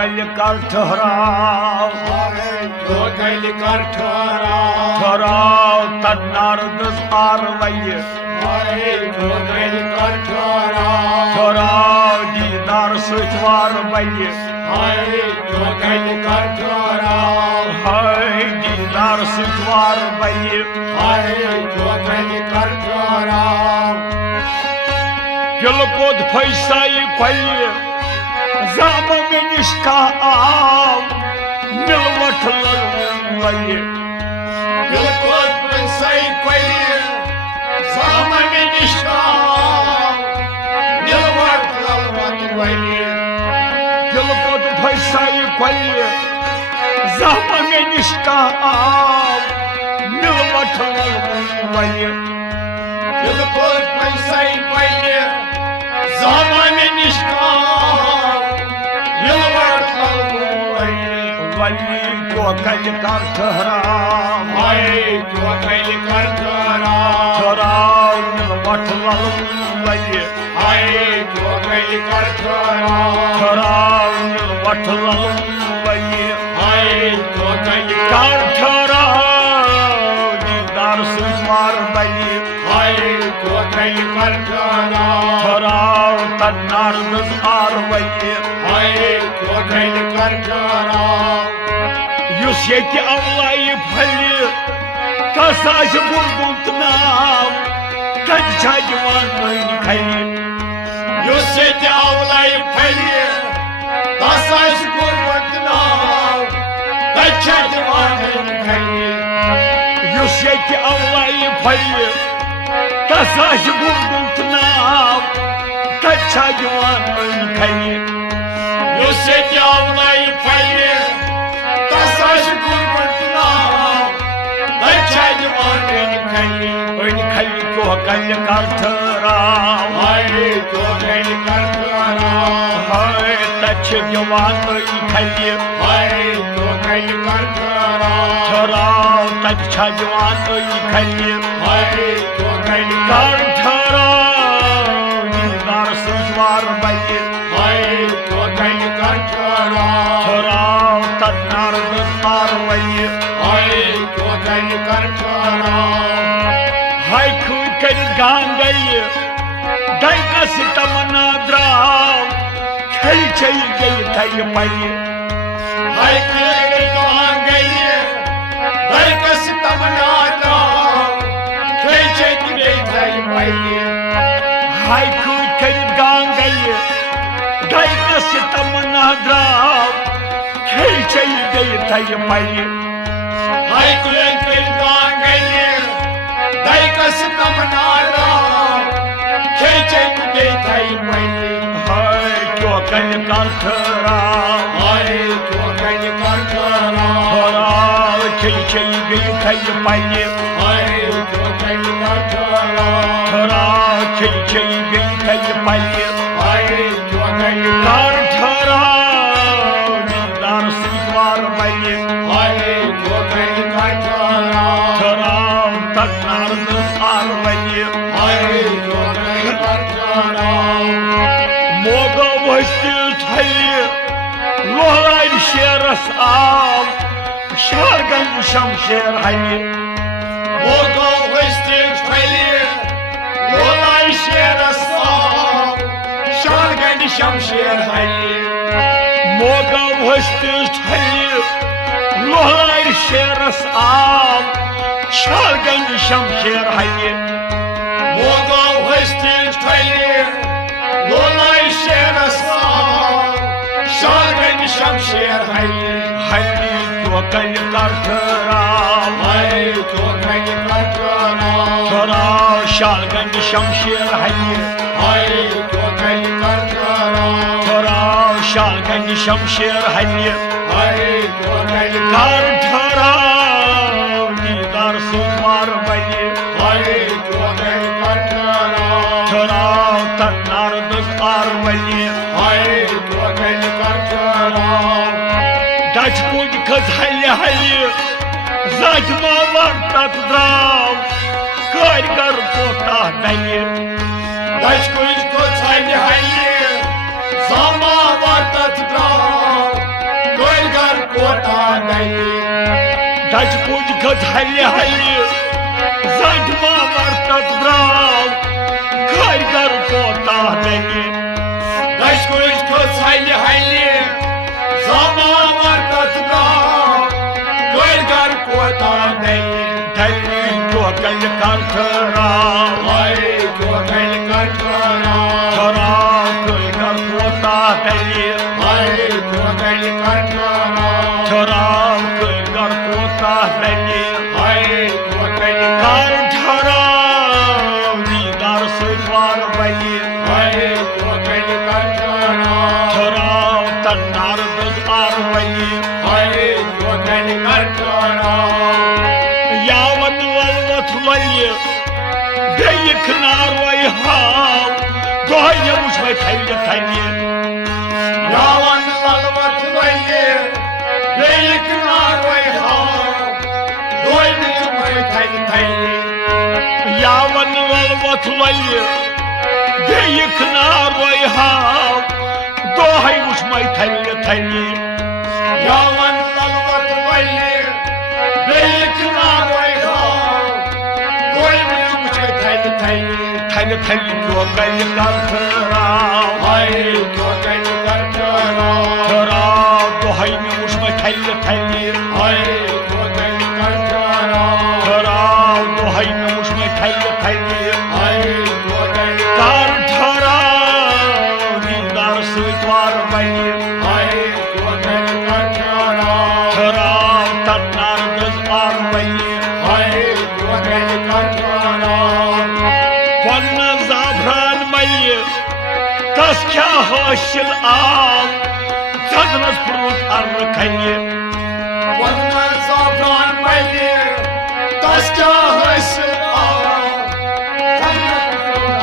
कल कर ठहराव कल कर ठहराव ठहराव तन्नारदस आरवैस कल कर ठहराव ठहराव दीदार सचवार बैस कल कर ठहराव हाय दीदार सचवार बैस कल कर ठहराव दिल कोद फैसाई पल्ले जाम में निष्ठा आव मिलवट लगे दिल कोद फैसाई पल्ले जाम में निष्ठा मिलवट लगे दिल कोद फैसाई पल्ले जाम में निष्ठा आव मिलवट लगे दिल कोद फैसाई पल्ले जाम में निष्ठा कल कर ठहराव कल कर ठहराव ठहराव मिलवट लगे कल कर ठहराव ठहराव मिलवट लगे कल कर ठहराव दीदार सचवार बने कल कर ठहराव ठहराव तन्नारदस आरवैस कल कर ठहराव युस ये अवलाई फलि तस बुलबुल नाव तत जवान वन खलि युस ये अवलाई फलि तस बुलबुल नाव तत जवान वन खलि युस ये अवलाई फलि तस बुलबुल नाव तत जवान वन खलि युस ये अवलाई फलि कल कर ठहराव कल कर ठहराव तछ जवान खलि कल कर ठहराव ठहराव तछ जवान खलि कल कर ठहराव दीदार सचवार बने कल कर ठहराव ठहराव तन्नारदस आरवैस कल कर ठहराव हाय खुद कर गांगई दैकस तमन्ना द्राव छल छल गई थई पल्ले हाय खुद कर गांगई दैकस तमन्ना द्राव छल छल गई थई पल्ले हाय खुद कर गांगई दैकस तमन्ना द्राव छल छल गई थई पल्ले हाय खुद कर गांगई दैकस तमन्ना द्राव छल छल गई थई पल्ले हाय कल कर ठहराव कल कर ठहराव ठहराव छल छल गई थई पल्ले कल कर ठहराव ठहराव छल छल गई थई पल्ले कल कर ठहराव दीदार सचवार बने कल कर ठहराव ठहराव तन्नारदस आरवैस कल कर ठहराव मोगो वस्तिल थलि लोहराय शेरस आव शारगंज शमशेर हलि मोगो वस्तिल थलि लोहराय शेरस आव शारगंज शमशेर हलि मोगो वस्तिल थलि लोहराय शेरस आव शारगंज शमशेर हलि मोगो वस्तिल थलि लोहराय शेरस आव शारगंज शमशेर हलि कल कर ठहराव कल कर ठहराव ठहराव शारगंज शमशेर हलि कल कर ठहराव ठहराव शागन शमशेर हल्ले Ay tuğel कर ठहराव दीदार सुमार बने Ay tuğel kartara ठहराव तन्नार दस्तार बने Ay tuğel kartara डच कुछ खस हल्ले हल्ले जाजमा वर्तत द्राव कर पोता दले Daş kuş koçaylı hayli Zama vartat drav Gölgar kota dayı Dutch कुछ खस हल्ले हल्ले जाजमा वर्तत द्राव कर पोता दले Daş kuş koçaylı hayli Zama vartat drav Gölgar kota dayı दले जो कल कर ठहराव Ay tuğel kartara ठहराव कर पोता दले Ay tuğel kartara ठहराव कर पोता दले Ay tuğel कर ठहराव दीदार सुमार बने Ay tuğel kartara ठहराव तन्नार दस्तार बने Ay tuğel kartara यावन वल्वत लल्य बेय खनारोय हाव दोय मुझे थल्य थल्य Yavan lalvat vayye Beyik naroy ha Doy biçmay thay thay यावन वल्वत लल्य बेय खनारोय हाव दोय मुझे थल्य थल्य Yavan lalvat vayye Beyik naroy ha Doy biçmay thay thay थल्य थल्य जो कल कर ठहराव Ay tuğel kartara ठहराव दोय मुझे थल्य थल्य Ay tuğel kartara ठहराव दोय मुझे थल्य थल्य Ay tuğel कर ठहराव दीदार सुमार बने Ay tuğel kartara ठहराव तन्नार दस्तार बने Ay tuğel kartara पन्न जाफरान मल्य तस क्या हासिल आव सदनस पुरुष अर्र खल्य Vanna zafran belli Taşka haşır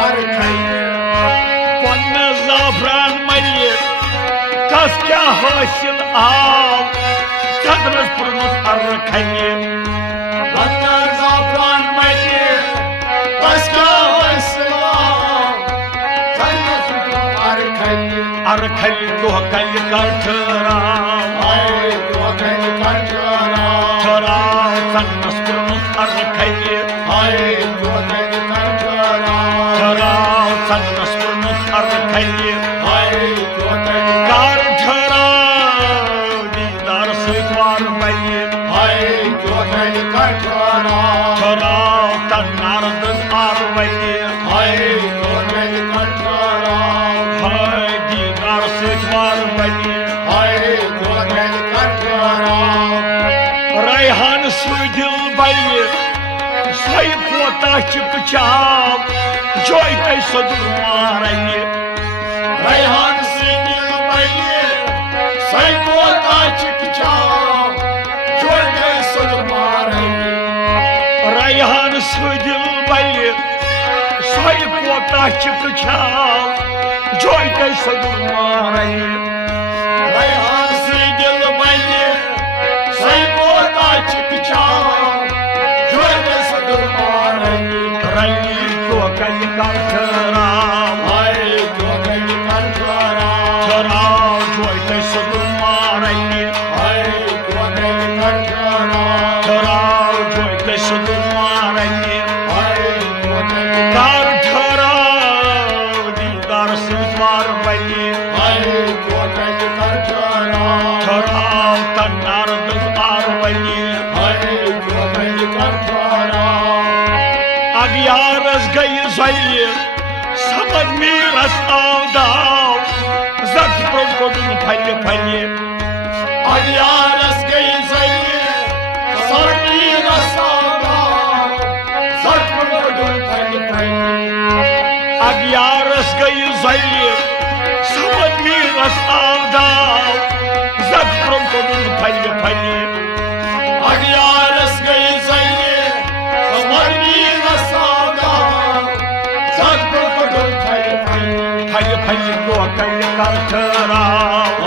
Arkayı पन्न जाफरान मल्य तस क्या हासिल आव सदनस पुरुष अर्र खल्य Vanna zafran belli Taşka haşır Arkayı अर्र खल्य जो कल कर ठहराव Ay tuğel kartara ठहराव सदनस पुरुष अर्र खल्य Ay tuğel kartara ठहराव सदनस पुरुष अर्र खल्य Ay tuğel कर ठहराव दीदार सुमार बने Ay tuğel kartara ठहराव तन्नार दस्तार बने Ay tuğel kartara हाय दीदार सुमार बने Ay tuğel kartara रैहान सुदिल बने सही पोता चिक चाव जोय तै सदुर मारने Reyhan singil belli Sayko taçık çav Jölge sözmarayı रैहान सुदिल बने सही पोता चिक चाव जोय तै सदुर मारने Reyhan singil belli Sayko taçık çav Jölge sözmarayı rally तो कल कर ठहराव Ay tuğel kartara ठहराव जोय तै सदुर मारने Ay tuğel kartara ठहराव जोय तै सदुर मारने Ay tuğel कर ठहराव दीदार सुमार बने Ay tuğel kartara ठहराव तन्नार दस्तार बने Ay tuğel kartara अगियारस गई जल्य समझ मीरस आव दाव जट प्रोकोडुन फल्य फल्य Agyaras geyzayı Sarki rasada Sarkmudun tayı tayı अगियारस गई जल्य समझ मीरस आव दाव चोकली कर ठराव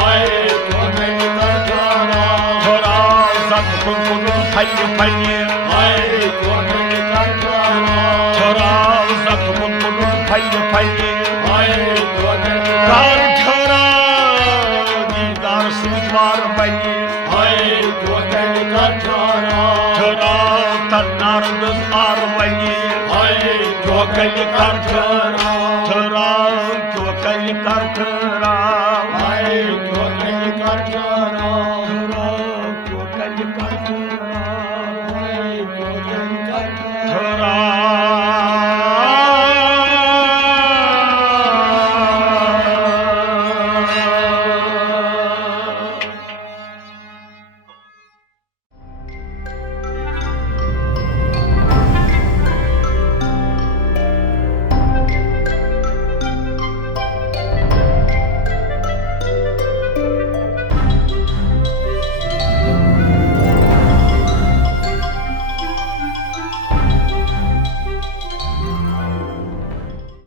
ठराव सत्पुरुष फल्य फल्य ठराव सत्पुरुष फल्य फल्य कर ठराव दीदार सुद्वार बने ठराव तन्नार दुस्तार बने चोकली कर ठराव चोकली कर ठराव